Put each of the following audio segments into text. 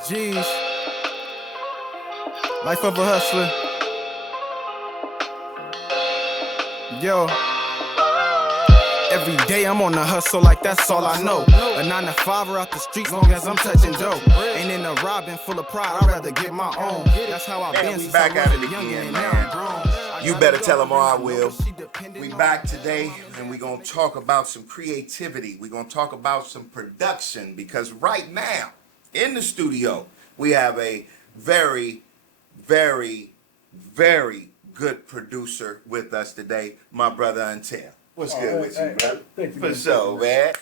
Jeez, life of a hustler. Yo, every day I'm on the hustle like that's all I know. A 9 to 5 out the streets long as I'm touching dough. Ain't in a robbing full of pride, I'd rather get my own. That's how I've been since back I at was it a youngin' again, and now man. I'm grown. You better tell them all I will. We back today and we're going to talk about some creativity. We're going to talk about some production because right now in the studio we have a very, very, very good producer with us today, my brother Untel. What's good with you, brother? Thank you, For man. sure, man.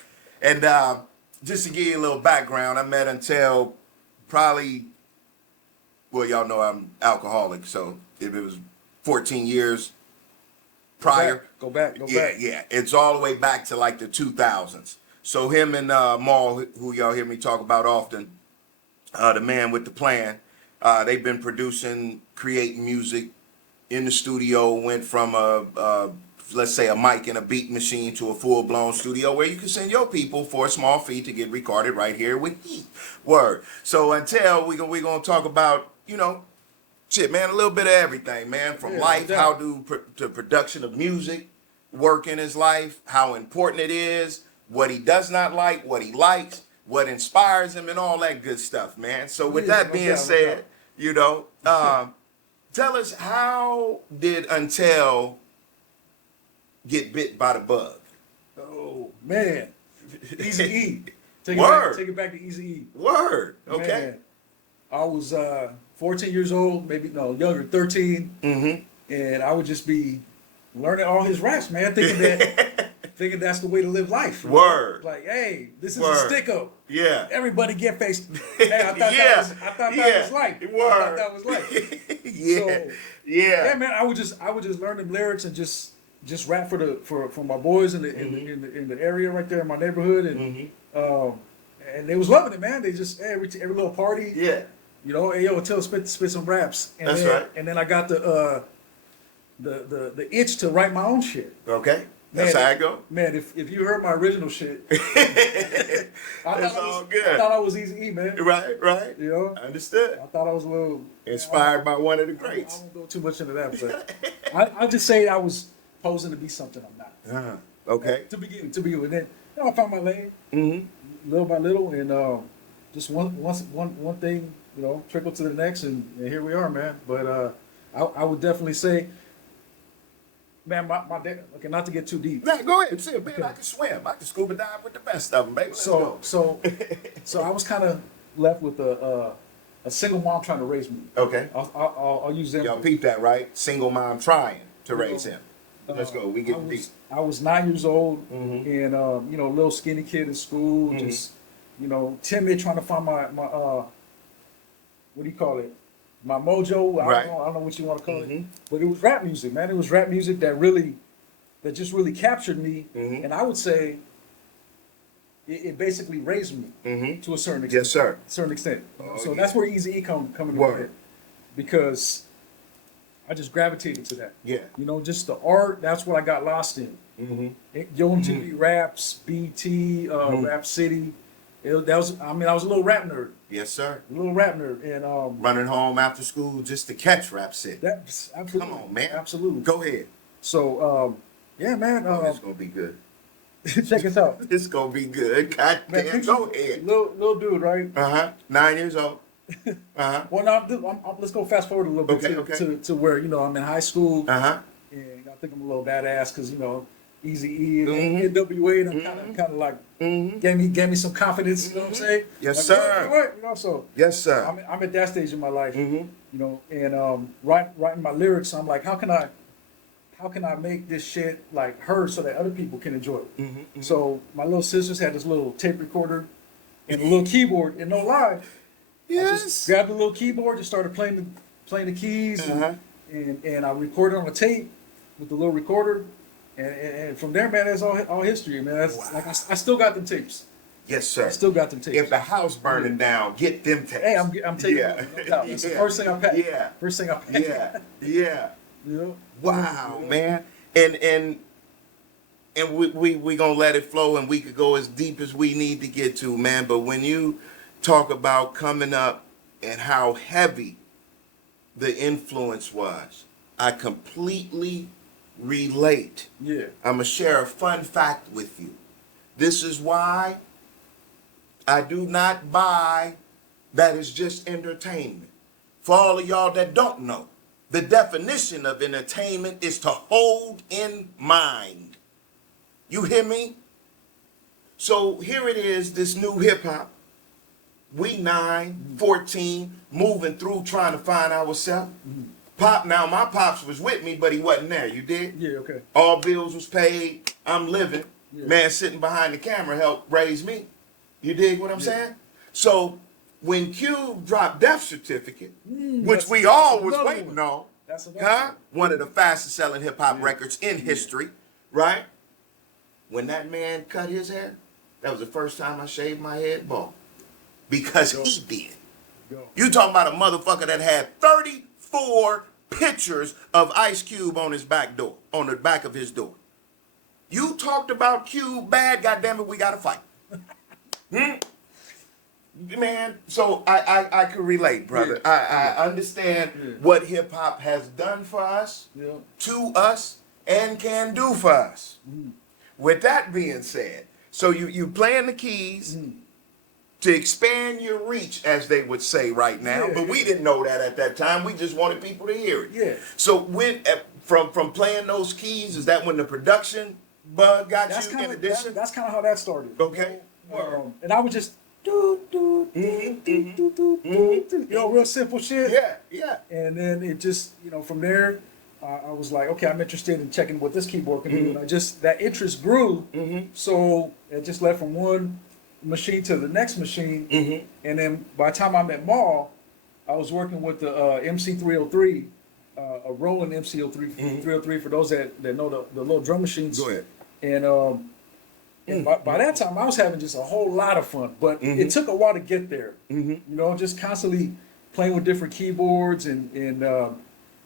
And just to give you a little background, I met Untel probably, well, y'all know I'm alcoholic, so if it was 14 years prior. Go back. Yeah. It's all the way back to like the 2000s. So him and Maul, who y'all hear me talk about often, the man with the plan, they've been producing, creating music in the studio, went from let's say a mic and a beat machine to a full-blown studio where you can send your people for a small fee to get recorded right here with me. Word. So until we gonna talk about, shit, man, a little bit of everything, man, from life, how do the production of music work in his life, how important it is, what he does not like, what he likes, what inspires him, and all that good stuff, man. So with that being said, tell us, how did Untel get bit by the bug? Oh man, Easy E. Take it back to Easy E. Word. Okay. Man, I was 14 years old, maybe no younger, 13, and I would just be learning all his raps, man, thinking that's the way to live life. Word. Like, hey, this is a stick-up. Yeah. Everybody get faced. Hey, I thought that was life. Word. I thought that was life. Yeah, man. I would just learn them lyrics and just rap for my boys in the area right there in my neighborhood, and they was loving it, man. They just every little party. Yeah. Hey, yo, spit some raps. And That's then, right. And then I got the itch to write my own shit. Okay. That's how I go. Man, if you heard my original shit, I thought I was Easy E, man. Right. Understood. I thought I was a little inspired by one of the I greats. won't go too much into that, but I'll just say I was posing to be something I'm not. Okay. To begin with, then I found my lane, little by little, and just one thing, trickled to the next, and here we are, man. But I would definitely say, man, my dad. Okay, not to get too deep. Nah, go ahead. See, man, I can swim. I can scuba dive with the best of them, baby. Let's go. So I was kind of left with a single mom trying to raise me. Okay. I'll use them. Y'all peep that, right? Single mom trying to raise him. Let's go. We get deep. I was 9 years old, and little skinny kid in school, just timid, trying to find my what do you call it? My mojo. Right. I don't know what you want to call it, but it was rap music, man. It was rap music that just really captured me, and I would say it basically raised me to a certain extent. Yes, sir. Certain extent. Oh, So yeah. that's where Easy E come into Word. play, because I just gravitated to that. Yeah. Just the art. That's what I got lost in. Yo MTV Raps, BT, Rap City. I was a little rap nerd. Yes, sir. And Running home after school just to catch Rap City. that's absolutely. Come on, man. Absolutely. Go ahead. So yeah, man. It's gonna be good. Check us out. It's gonna be good. God Man, damn. Go ahead. Little dude, right? 9 years old. Well, now let's go fast forward a little bit Okay. to where I'm in high school, and I think I'm a little badass because Easy E and NWA, and I'm kind of like gave me some confidence. You know what I'm saying? Yes, like, sir. What? So Yes, sir. I'm at that stage in my life, and writing my lyrics. I'm like, how can I make this shit like heard so that other people can enjoy it? So my little sisters had this little tape recorder and a little keyboard, and no lie, I just grabbed a little keyboard, just started playing the keys, and I recorded on a tape with the little recorder, and from there, man, that's all history, man. That's like I still got them tapes. Yes, sir. I still got them tapes. If the house burning down, get them tapes. Hey, I'm taking them. No doubt. That's the first thing I packed. Yeah. First thing I packed. Yeah. Yeah. Wow, man. And we gonna let it flow, and we could go as deep as we need to get to, man. But when you talk about coming up and how heavy the influence was. I completely relate. Yeah. I'm going to share a fun fact with you. This is why I do not buy that is just entertainment. For all of y'all that don't know, the definition of entertainment is to hold in mind. You hear me? So here it is, this new hip hop. We 9, 14, moving through trying to find ourselves. Pop, now my pops was with me, but he wasn't there. You did? Yeah, okay. All bills was paid. I'm living. Yeah. Man sitting behind the camera helped raise me. You dig what I'm saying? So when Cube dropped Death Certificate, which we all was waiting on, one of the fastest selling hip hop records in history, right? When that man cut his hair, that was the first time I shaved my head bald. Because he did. You talking about a motherfucker that had 34 pictures of Ice Cube on his back door, on the back of his door. You talked about Cube bad, goddammit, we gotta fight. Man, so I could relate, brother. I understand what hip hop has done for us, to us, and can do for us. With that being said, so you playing the keys to expand your reach, as they would say right now, but we didn't know that at that time. We just wanted people to hear it. Yeah. So when from playing those keys, is that when the production bug got you in addition? That's kind of how that started. Okay. And I would just you know, real simple shit. Yeah. And then it just, you know, from there, I was like, okay, I'm interested in checking what this keyboard can do. And that interest grew. So it just led from one machine to the next machine. And then by the time I met Maul, I was working with the MC303, a Roland MC303, 303 for those that know the little drum machines. Go ahead. And by that time, I was having just a whole lot of fun, but it took a while to get there. You know, just constantly playing with different keyboards, and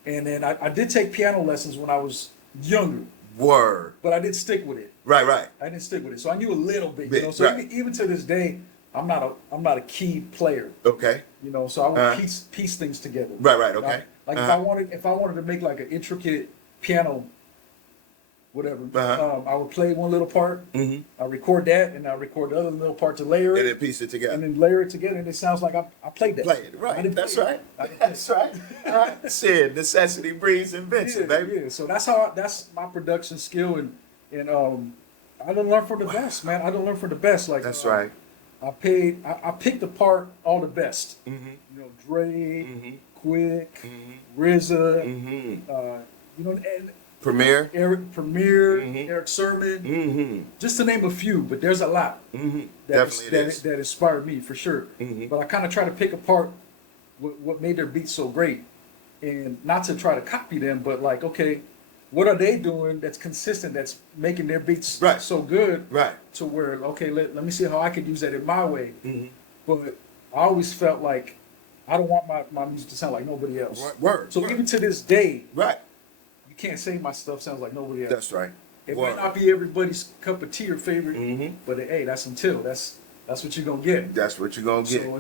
then I did take piano lessons when I was younger. Word. But I didn't stick with it. Right. I didn't stick with it, so I knew a little bit. You know, so even to this day, I'm not a key player. Okay. You know, so I would piece things together. Right. Okay. Like if I wanted to make like an intricate piano, whatever, I would play one little part. I record that, and I record the other little part to layer it, and then piece it together, and then layer it together, and it sounds like I played that. Played it, right? That's right. That's right. Said necessity breeds invention, baby. Yeah. So that's my production skill, and I done learn from the best, man. I done learn from the best. Like that's right. I picked apart all the best. You know, Dre, Quick, RZA, you know, and Premier, Eric Sermon, just to name a few, but there's a lot that inspired me for sure. But I kind of try to pick apart what made their beats so great, and not to try to copy them, but like, okay, what are they doing that's consistent, that's making their beats so good, to where, okay, let me see how I could use that in my way. But I always felt like I don't want my music to sound like nobody else. Even to this day, you can't say my stuff sounds like nobody else. That's right. It might not be everybody's cup of tea or favorite, but hey, that's until that's what you're gonna get. That's what you're gonna get. So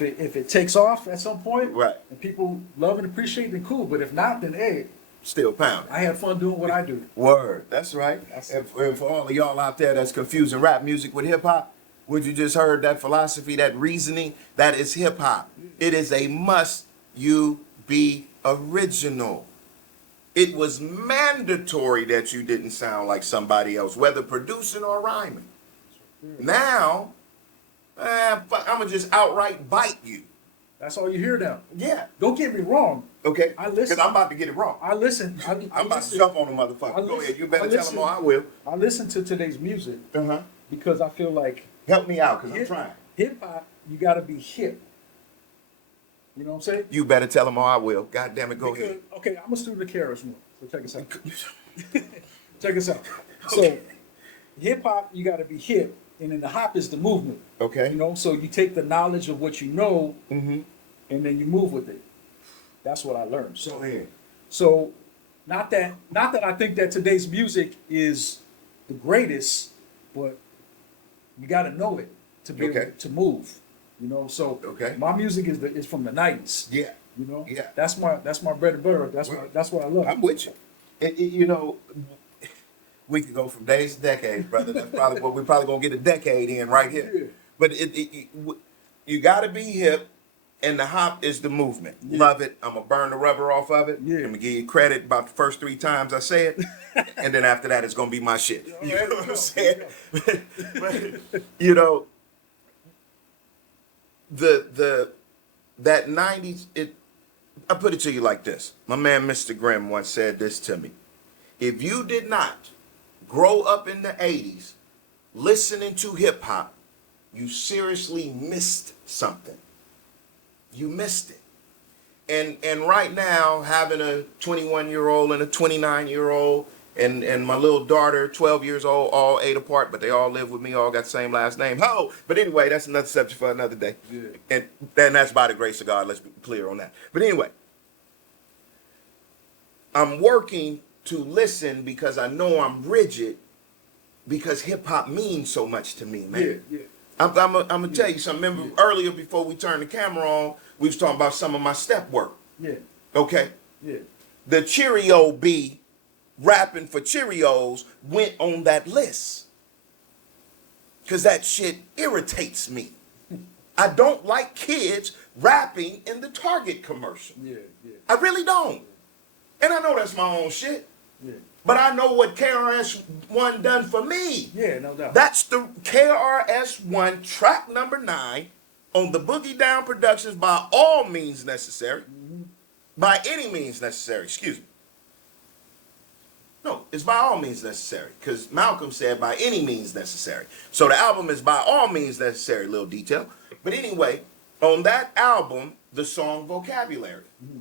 if it takes off at some point, and people love and appreciate it, then cool. But if not, then hey, still pounding. I had fun doing what I do. Word. That's right. And for all of y'all out there that's confusing rap music with hip hop, what you just heard, that philosophy, that reasoning, that is hip hop. It is a must you be original. It was mandatory that you didn't sound like somebody else, whether producing or rhyming. Now, I'm going to just outright bite you. That's all you hear now. Yeah. Don't get me wrong. Okay. I listen. Because I'm about to get it wrong. I listen. I'm about to jump on the motherfucker. Go ahead. You better tell them, or I will. I listen to today's music because I feel like... Help me out, because I'm trying. Hip-hop, you got to be hip. You know what I'm saying? You better tell them, or I will. God damn it, go ahead. Okay, I'm a student of KRS One, so check us out. Check us out. So, hip-hop, you got to be hip, and then the hop is the movement. Okay. You know, so you take the knowledge of what you know, and then you move with it. That's what I learned. So not that I think that today's music is the greatest, but you got to know it to be able to move. You know, so Okay. my music is from the 90s. Yeah. You know, Yeah. that's my bread and butter. That's what I love. I'm with you. You know, we could go from days to decades, brother. That's probably what we're probably gonna get a decade in right here. Yeah. But you got to be hip, and the hop is the movement. Yeah. Love it. I'm gonna burn the rubber off of it. Yeah. I'm gonna give you credit about the first 3 times I say it, and then after that, it's gonna be my shit. You know what I'm saying? But, you know, that 90s. I put it to you like this. My man, Mr. Grimm, once said this to me. If you did not grow up in the 80s listening to hip hop, you seriously missed something. You missed it. And right now, having a 21-year-old and a 29-year-old and my little daughter, 12 years old, all 8 apart, but they all live with me, all got the same last name. Ho! But anyway, that's another subject for another day. Yeah. And then that's by the grace of God. Let's be clear on that. But anyway, I'm working to listen because I know I'm rigid because hip hop means so much to me, man. Yeah, yeah. I'm gonna tell you something. Remember earlier before we turned the camera on, we was talking about some of my step work. Yeah. Okay? Yeah. The Cheerio B rapping for Cheerios went on that list. Cause that shit irritates me. I don't like kids rapping in the Target commercial. Yeah. Yeah. I really don't. And I know that's my own shit. Yeah. But I know what KRS-One done for me. Yeah, no doubt. That's the KRS-One track number 9 on the Boogie Down Productions by all means necessary. Mm-hmm. By any means necessary, excuse me. No, it's by all means necessary. Because Malcolm said by any means necessary. So the album is by all means necessary, little detail. But anyway, on that album, the song Vocabulary. Mm-hmm.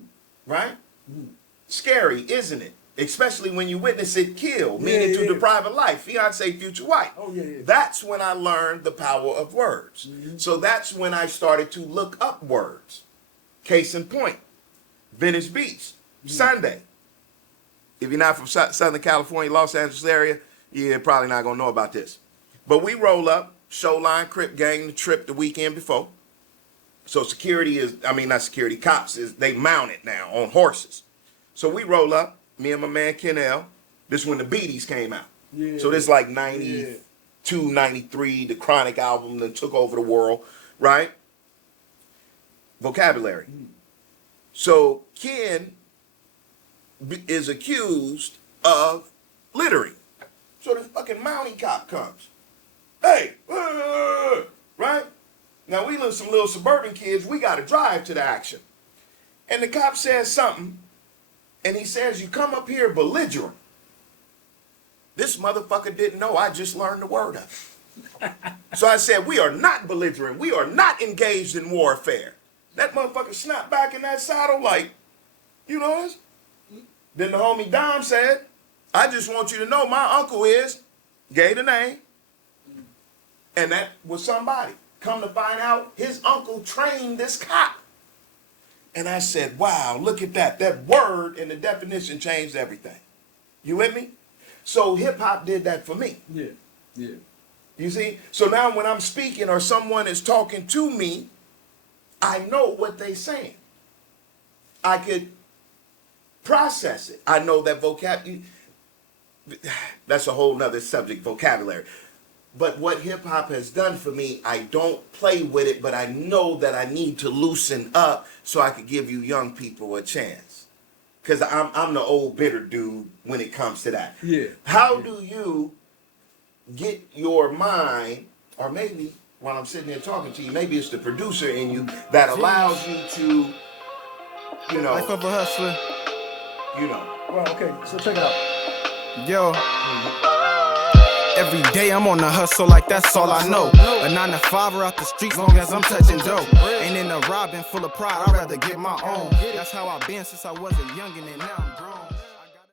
Right? Mm-hmm. Scary, isn't it? Especially when you witness it kill, meaning to deprive a life, fiance, future wife. Oh, yeah. That's when I learned the power of words. Mm-hmm. So that's when I started to look up words. Case in point, Venice Beach, Sunday. If you're not from Southern California, Los Angeles area, you're probably not going to know about this. But we roll up, Showline, Crip Gang, the trip the weekend before. So not security, cops, they mounted now on horses. So we roll up. Me and my man Kennel. This is when the Beaties came out. Yeah. So this is like 92, 93, the Chronic album that took over the world, right? Vocabulary. So Ken is accused of littering. So this fucking Mountie cop comes. Hey, right? Now we some little suburban kids, we got to drive to the action. And the cop says something. And he says, you come up here belligerent. This motherfucker didn't know I just learned the word of it. So I said, we are not belligerent. We are not engaged in warfare. That motherfucker snapped back in that saddle like, you know this? Then the homie Dom said, I just want you to know my uncle is, gave the name. And that was somebody. Come to find out, his uncle trained this cop. And I said, wow, look at that. That word and the definition changed everything. You with me? So hip hop did that for me. Yeah, yeah. You see? So now when I'm speaking or someone is talking to me, I know what they're saying. I could process it. I know that vocabulary. That's a whole nother subject, vocabulary. But what hip hop has done for me, I don't play with it, but I know that I need to loosen up so I could give you young people a chance. Because I'm the old bitter dude when it comes to that. Yeah. How do you get your mind, or maybe while I'm sitting there talking to you, maybe it's the producer in you that allows you to, you know. Life of a hustler. You know. Well, okay, so check it out. Yo. Every day I'm on the hustle like that's all I know. A 9 to 5 out the streets long as I'm touching dough. Ain't in a robbing full of pride, I'd rather get my own. That's how I've been since I was a youngin' and now